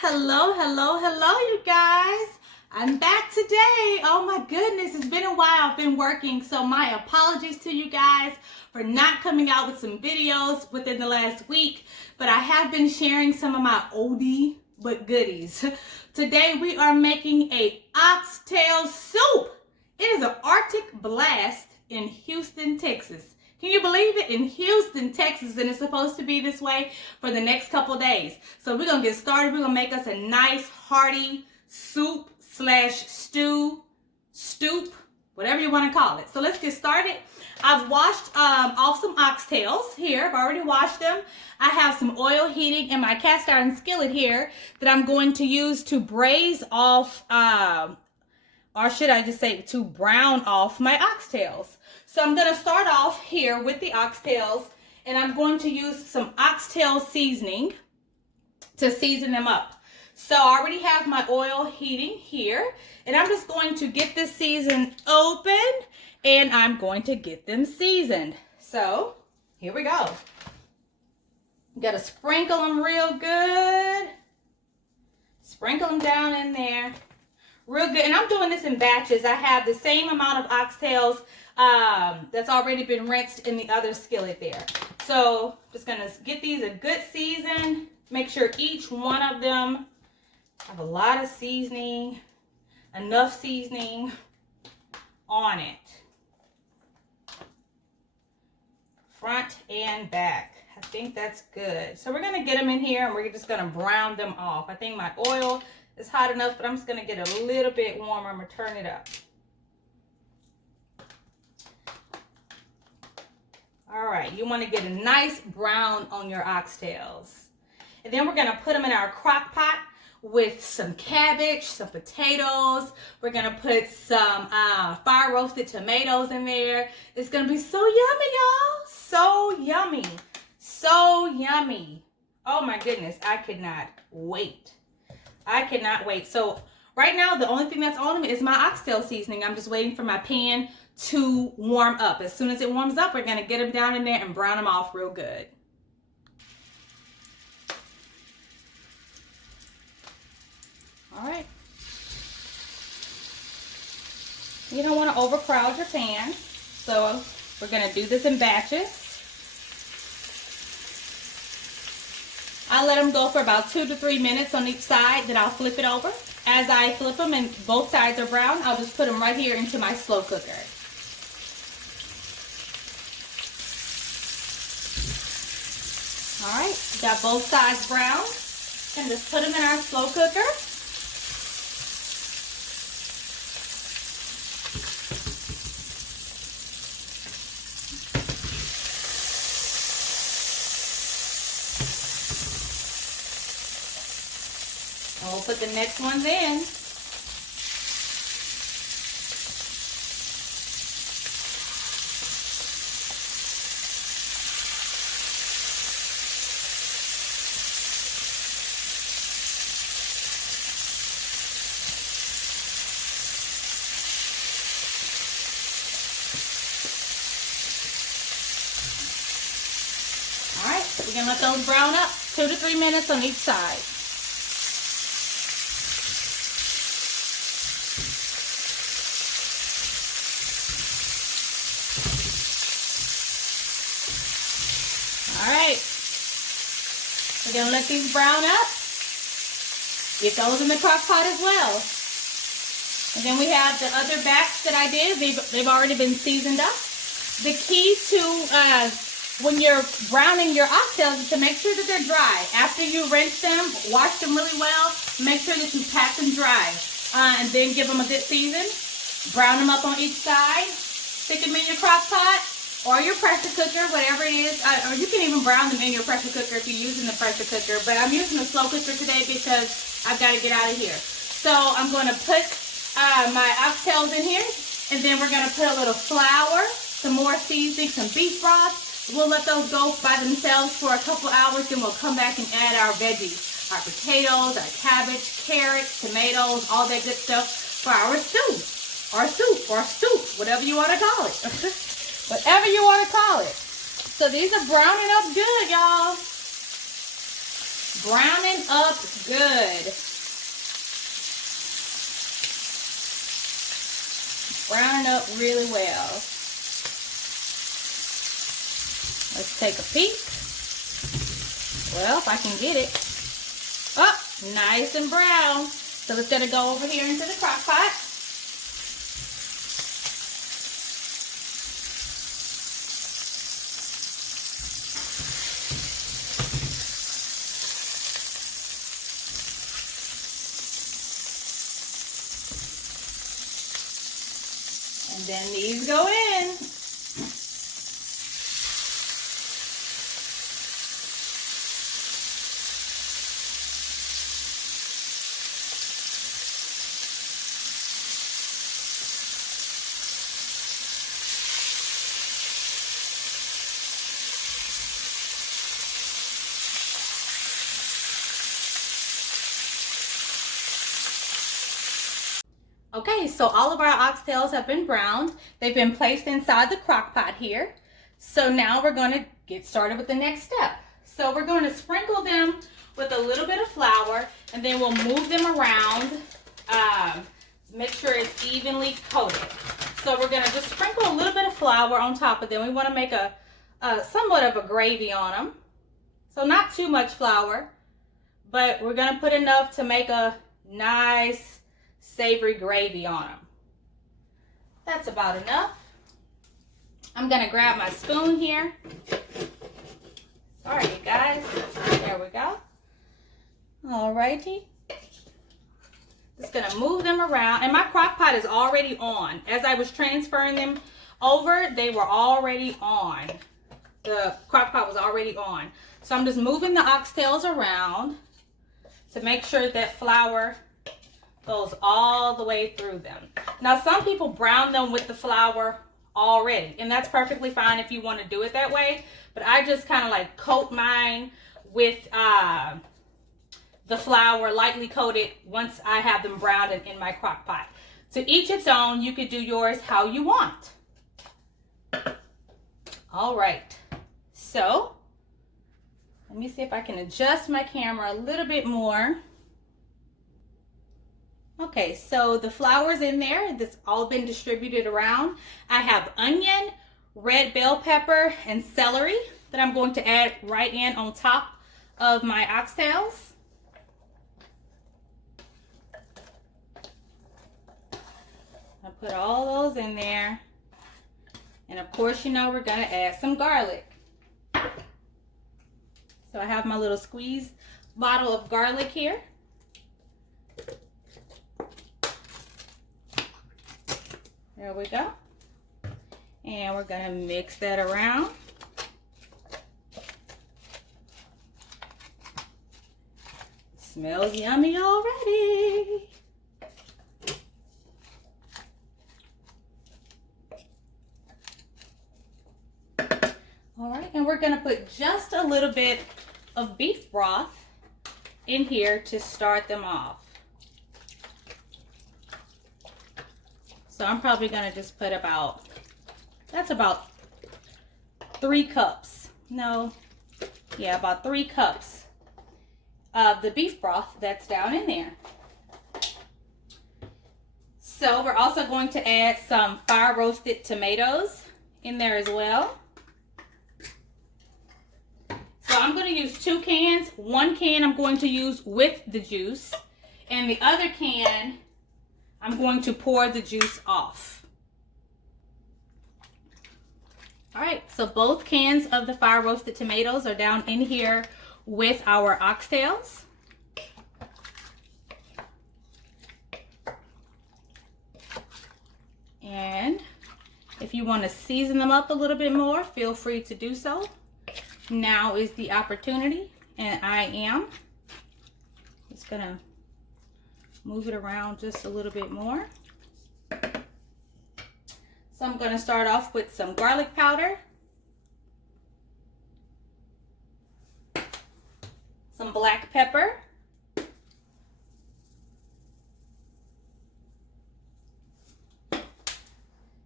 Hello, hello, hello, you guys. I'm back today. Oh my goodness, it's been a while. I've been working, so my apologies to you guys for not coming out with some videos within the last week, but I have been sharing some of my oldie but goodies. Today we are making a oxtail soup. It is an Arctic blast in Houston, Texas. Can you believe it? In Houston, Texas, and it's supposed to be this way for the next couple days. So we're going to get started. We're going to make us a nice, hearty soup slash stew, STEWP, whatever you want to call it. So let's get started. I've washed off some oxtails here. I've already washed them. I have some oil heating in my cast iron skillet here that I'm going to use to braise off, or should I just say to brown off my oxtails. So I'm going to start off here with the oxtails, and I'm going to use some oxtail seasoning to season them up. So I already have my oil heating here, and I'm just going to get this season open, and I'm going to get them seasoned. So here we go. You got to sprinkle them real good. Sprinkle them down in there real good. And I'm doing this in batches. I have the same amount of oxtails that's already been rinsed in the other skillet there. So just gonna get these a good season. Make sure each one of them have a lot of seasoning, enough seasoning on it. Front and back. I think that's good. So we're gonna get them in here and we're just gonna brown them off. I think my oil is hot enough, but I'm just gonna get a little bit warmer. I'm gonna turn it up. All right, you want to get a nice brown on your oxtails. And then we're going to put them in our crock pot with some cabbage, some potatoes. We're going to put some fire roasted tomatoes in there. It's going to be so yummy, y'all. So yummy. So yummy. Oh my goodness, I could not wait. I cannot wait. So right now, the only thing that's on them is my oxtail seasoning. I'm just waiting for my pan to warm up. As soon as it warms up, we're going to get them down in there and brown them off real good. All right. You don't want to overcrowd your pan, so we're going to do this in batches. I'll let them go for about 2 to 3 minutes on each side, then I'll flip it over. As I flip them and both sides are brown, I'll just put them right here into my slow cooker. All right, got both sides brown, and just put them in our slow cooker. And we'll put the next ones in. We're going to let those brown up 2 to 3 minutes on each side. All right. We're going to let these brown up. Get those in the crock pot as well. And then we have the other batch that I did. They've already been seasoned up. The key to when you're browning your oxtails is to make sure that they're dry. After you rinse them, wash them really well, make sure that you pat them dry. And then give them a good season. Brown them up on each side. Stick them in your crock pot or your pressure cooker, whatever it is. Or you can even brown them in your pressure cooker if you're using the pressure cooker. But I'm using the slow cooker today because I've got to get out of here. So I'm going to put my oxtails in here. And then we're going to put a little flour, some more seasoning, some beef broth. We'll let those go by themselves for a couple hours, then we'll come back and add our veggies, our potatoes, our cabbage, carrots, tomatoes, all that good stuff for our stew, or soup, or STEWP, whatever you want to call it. Whatever you want to call it. So these are browning up good, y'all. Browning up good. up really well. Let's take a peek. Well, if I can get it. Oh, nice and brown. So it's going to go over here into the crock pot. And then these go in. Okay, so all of our oxtails have been browned. They've been placed inside the crock pot here. So now we're going to get started with the next step. So we're going to sprinkle them with a little bit of flour, and then we'll move them around, make sure it's evenly coated. So we're going to just sprinkle a little bit of flour on top of them. We want to make a somewhat of a gravy on them. So not too much flour, but we're going to put enough to make a nice savory gravy on them. That's about enough. I'm gonna grab my spoon here. Sorry, you guys. There we go. Alrighty. Just gonna move them around. And my crock pot is already on. As I was transferring them over, they were already on. The crock pot was already on. So I'm just moving the oxtails around to make sure that flour goes all the way through them. Now, some people brown them with the flour already, and that's perfectly fine if you want to do it that way. But I just kind of like coat mine with the flour, lightly coated, once I have them browned in my crock pot. To each its own. You could do yours how you want. All right. So let me see if I can adjust my camera a little bit more. Okay, so the flour's in there. That's all been distributed around. I have onion, red bell pepper, and celery that I'm going to add right in on top of my oxtails. I put all those in there. And of course, you know, we're going to add some garlic. So I have my little squeeze bottle of garlic here. There we go. And we're going to mix that around. Smells yummy already. All right, and we're going to put just a little bit of beef broth in here to start them off. So I'm probably going to just put about 3 cups. No, yeah, about 3 cups of the beef broth that's down in there. So we're also going to add some fire roasted tomatoes in there as well. So I'm going to use 2 cans. 1 can I'm going to use with the juice, and the other can I'm going to pour the juice off. All right, so both cans of the fire roasted tomatoes are down in here with our oxtails. And if you want to season them up a little bit more, feel free to do so. Now is the opportunity, and I am just gonna move it around just a little bit more. So I'm going to start off with some garlic powder, some black pepper,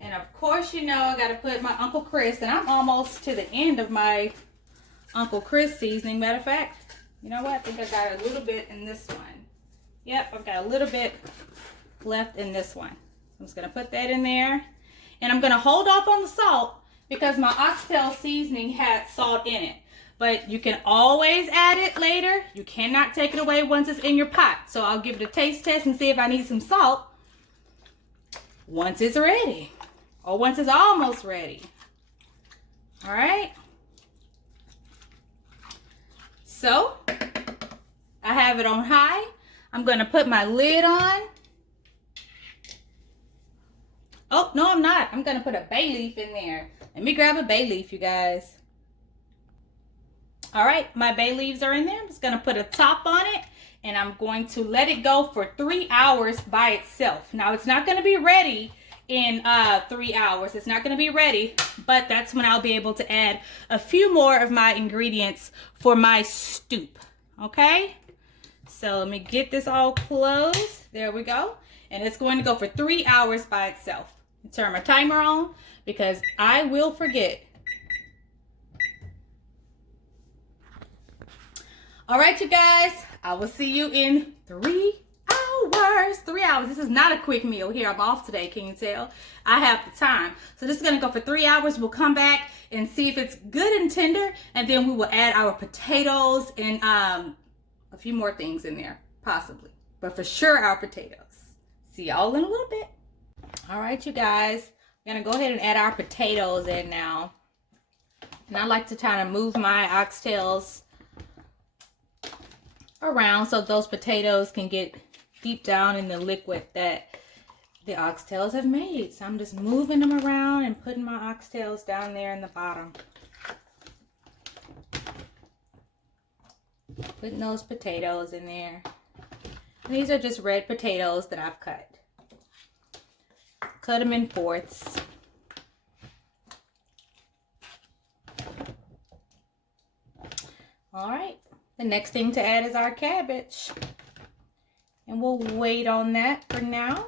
and of course, you know, I got to put my Uncle Chris, and I'm almost to the end of my Uncle Chris seasoning. Matter of fact, you know what? I think I got a little bit in this one. Yep, I've got a little bit left in this one. I'm just going to put that in there. And I'm going to hold off on the salt because my oxtail seasoning had salt in it. But you can always add it later. You cannot take it away once it's in your pot. So I'll give it a taste test and see if I need some salt once it's ready. Or once it's almost ready. All right. So I have it on high. I'm going to put my lid on. Oh, no, I'm not. I'm going to put a bay leaf in there. Let me grab a bay leaf, you guys. All right, my bay leaves are in there. I'm just going to put a top on it, and I'm going to let it go for 3 hours by itself. Now, it's not going to be ready in 3 hours. It's not going to be ready, but that's when I'll be able to add a few more of my ingredients for my STEWP. Okay, so let me get this all closed. There we go. And it's going to go for 3 hours by itself. Turn my timer on because I will forget. All right, you guys, I will see you in 3 hours. 3 hours. This is not a quick meal here. I'm off today, can you tell? I have the time. So this is going to go for 3 hours. We'll come back and see if it's good and tender, and then we will add our potatoes and a few more things in there, possibly. But for sure, our potatoes. See y'all in a little bit. All right, you guys. I'm going to go ahead and add our potatoes in now. And I like to kind of move my oxtails around so those potatoes can get deep down in the liquid that the oxtails have made. So I'm just moving them around and putting my oxtails down there in the bottom. Putting those potatoes in there. And these are just red potatoes that I've cut. Cut them in fourths. All right. The next thing to add is our cabbage. And we'll wait on that for now.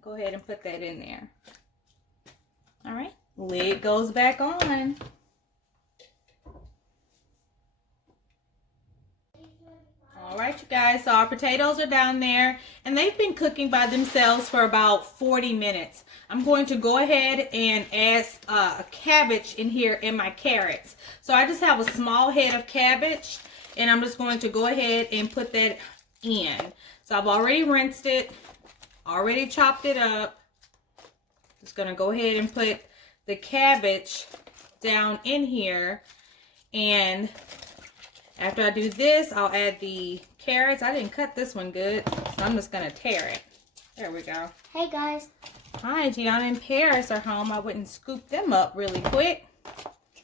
Go ahead and put that in there. All right. Lid goes back on. All right, you guys, so our potatoes are down there and they've been cooking by themselves for about 40 minutes. I'm going to go ahead and add a cabbage in here and my carrots. So I just have a small head of cabbage and I'm just going to go ahead and put that in. So I've already rinsed it, already chopped it up. Just going to go ahead and put the cabbage down in here, and after I do this, I'll add the carrots. I didn't cut this one good, so I'm just going to tear it. There we go. Hey, guys. Hi, Gianna and Paris are home. I wouldn't scoop them up really quick.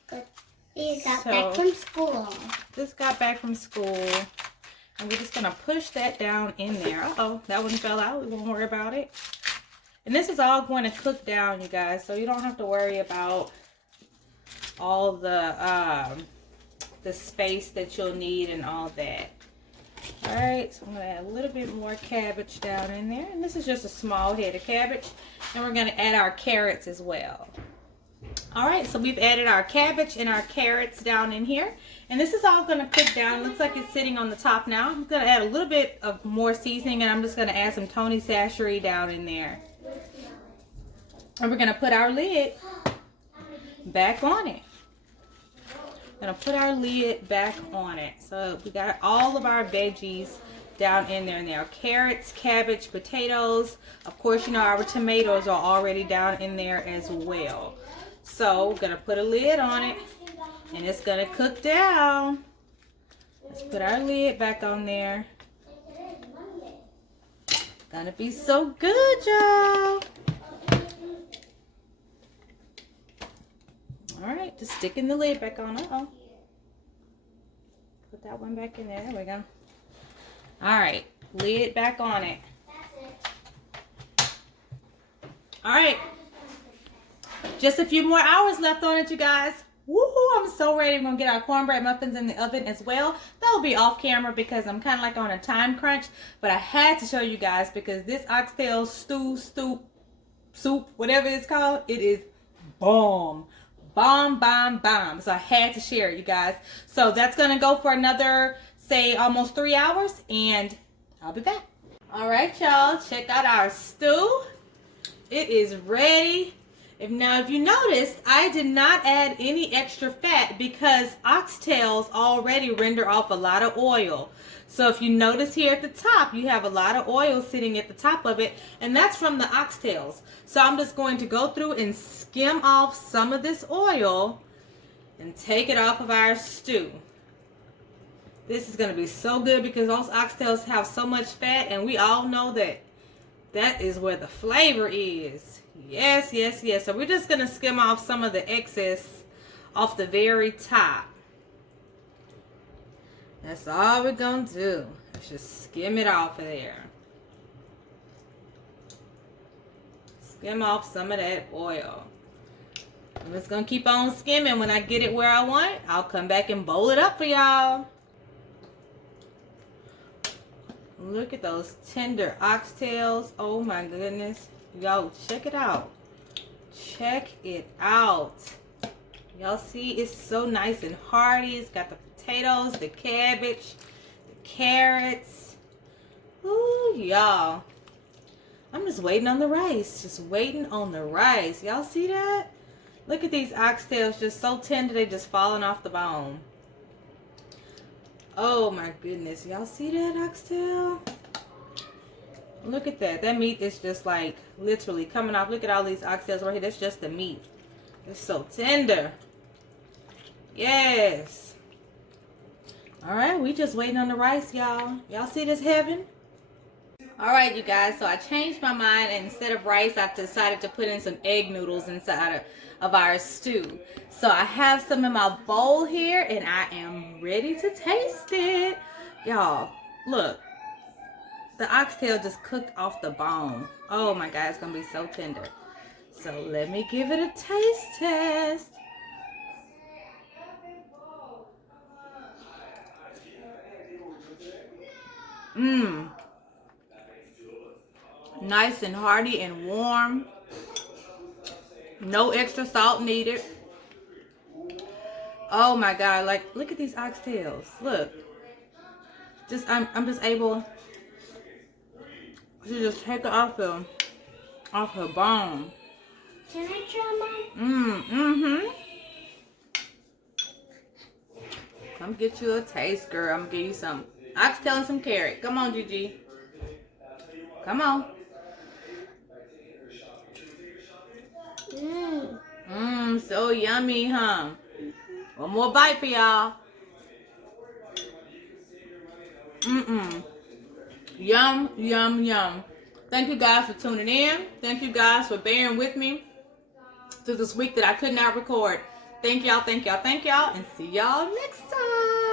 Good. They got back from school. Just got back from school. And we're just going to push that down in there. Uh-oh, that one fell out. We won't worry about it. And this is all going to cook down, you guys, so you don't have to worry about all the space that you'll need and all that. All right, so I'm going to add a little bit more cabbage down in there. And this is just a small head of cabbage. And we're going to add our carrots as well. All right, so we've added our cabbage and our carrots down in here. And this is all going to cook down. Looks like it's sitting on the top now. I'm going to add a little bit of more seasoning, and I'm just going to add some Tony Sachet down in there. And we're going to put our lid back on it. Gonna put our lid back on it. So we got all of our veggies down in there now. Carrots, cabbage, potatoes. Of course, you know, our tomatoes are already down in there as well. So we're gonna put a lid on it and it's gonna cook down. Let's put our lid back on there. Gonna be so good, y'all. All right, just sticking the lid back on. Uh-oh. Put that one back in there. There we go. All right, lid back on it. All right. Just a few more hours left on it, you guys. Woohoo, I'm so ready. We're going to get our cornbread muffins in the oven as well. That'll be off camera because I'm kind of like on a time crunch. But I had to show you guys because this oxtail soup, whatever it's called, it is bomb. Bomb, bomb, bomb. So I had to share it, you guys. So that's going to go for another, say, almost 3 hours. And I'll be back. All right, y'all. Check out our stew. It is ready If you noticed, I did not add any extra fat because oxtails already render off a lot of oil. So if you notice here at the top, you have a lot of oil sitting at the top of it, and that's from the oxtails. So I'm just going to go through and skim off some of this oil and take it off of our stew. This is going to be so good because those oxtails have so much fat, and we all know that that is where the flavor is. Yes, yes, yes. So we're just going to skim off some of the excess off the very top. That's all we're going to do. Let's just skim it off of there. Skim off some of that oil. I'm just going to keep on skimming. When I get it where I want it, I'll come back and bowl it up for y'all. Look at those tender oxtails. Oh my goodness. Y'all, check it out. Check it out. Y'all see, it's so nice and hearty. It's got the potatoes, the cabbage, the carrots. Ooh, y'all. I'm just waiting on the rice. Just waiting on the rice. Y'all see that? Look at these oxtails, just so tender, they just falling off the bone. Oh my goodness. Y'all see that oxtail? Look at that. That meat is just like literally coming off. Look at all these oxtails right here. That's just the meat. It's so tender. Yes. All right. We just waiting on the rice, y'all. Y'all see this heaven? All right, you guys. So I changed my mind. And instead of rice, I've decided to put in some egg noodles inside of our stew. So I have some in my bowl here, and I am ready to taste it. Y'all, look. The oxtail just cooked off the bone. Oh my God, it's going to be so tender. So let me give it a taste test. Mmm. Nice and hearty and warm. No extra salt needed. Oh my God, like look at these oxtails. Look. I'm just able to just take it off her bone. Can I try, Mom? Mm-hmm. Come get you a taste, girl. I'm gonna give you some oxtail and some carrot. Come on, Gigi. Come on. So yummy, huh? One more bite for y'all. Yum, yum, yum. Thank you guys for tuning in. Thank you guys for bearing with me through this week that I could not record. Thank y'all, thank y'all, thank y'all, and see y'all next time.